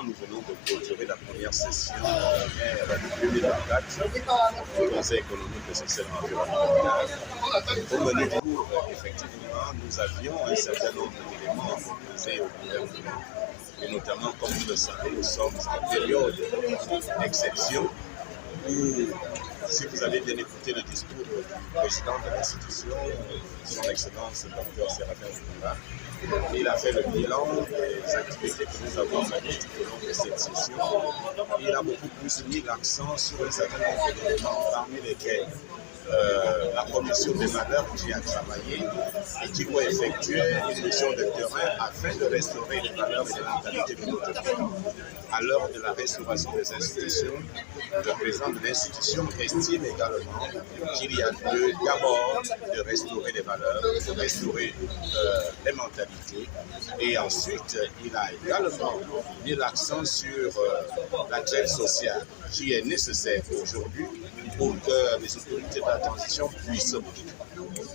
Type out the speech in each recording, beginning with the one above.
également, nous venons de clôturer la première session de 2024 du Conseil économique et social et environnemental. Au menu du jour, effectivement, nous avions un certain nombre d'éléments à proposer au gouvernement. Et notamment, comme vous le savez, nous sommes en période d'exception où, si vous avez bien écouté le discours du président de l'institution, son Excellence Dr Séraphin Ouboula, il a fait le bilan des activités que nous avons menées tout au long de cette session. Il a beaucoup plus mis l'accent sur un certain nombre d'éléments, parmi lesquels la commission des valeurs qui a travaillé et qui doit effectuer une mission de terrain afin de restaurer les valeurs et les mentalités de notre pays. À l'heure de la restauration des institutions, le président de l'institution estime également qu'il y a lieu d'abord de restaurer les valeurs, de restaurer les mentalités, et ensuite il a également mis l'accent sur la grève sociale qui est nécessaire aujourd'hui pour que les autorités de la transition puissent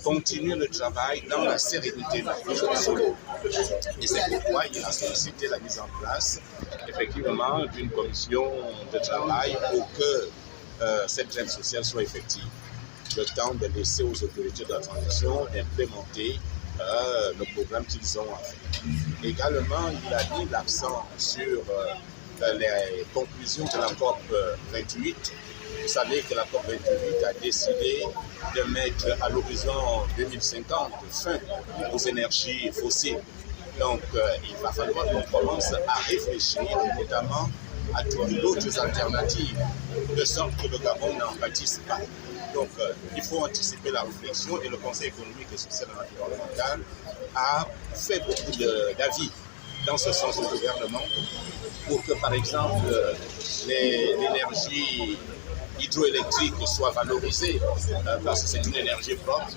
continuer le travail dans la sérénité la plus absolue. Et c'est pourquoi il a sollicité la mise en place, effectivement, d'une commission de travail pour que cette grève sociale soit effective. Le temps de laisser aux autorités de la transition d'implémenter le programme qu'ils ont à faire. Également, il a mis l'accent sur les conclusions de la COP 28. Vous savez que la COP 28 a décidé de mettre à l'horizon 2050 fin aux énergies fossiles. Donc, il va falloir qu'on commence à réfléchir, notamment à toutes d'autres alternatives, de sorte que le Gabon n'en bâtisse pas. Donc, il faut anticiper la réflexion, et le Conseil économique et social et environnemental a fait beaucoup d'avis dans ce sens au gouvernement pour que, par exemple, l'énergie hydroélectrique soit valorisée parce que c'est une énergie propre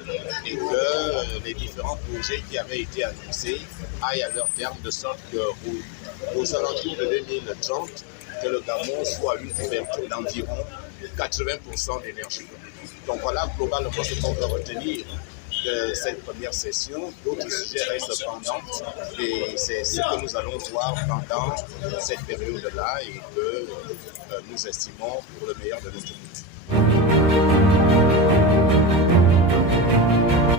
et que les différents projets qui avaient été annoncés aillent à leur terme, de sorte qu'aux alentours de 2030, que le Gabon soit à une couverture d'environ 80% d'énergie. Donc voilà globalement ce qu'on peut retenir de cette première session. D'autres sujets restent pendants et c'est ce que nous allons voir pendant cette période-là et que nous estimons pour le meilleur de notre pays.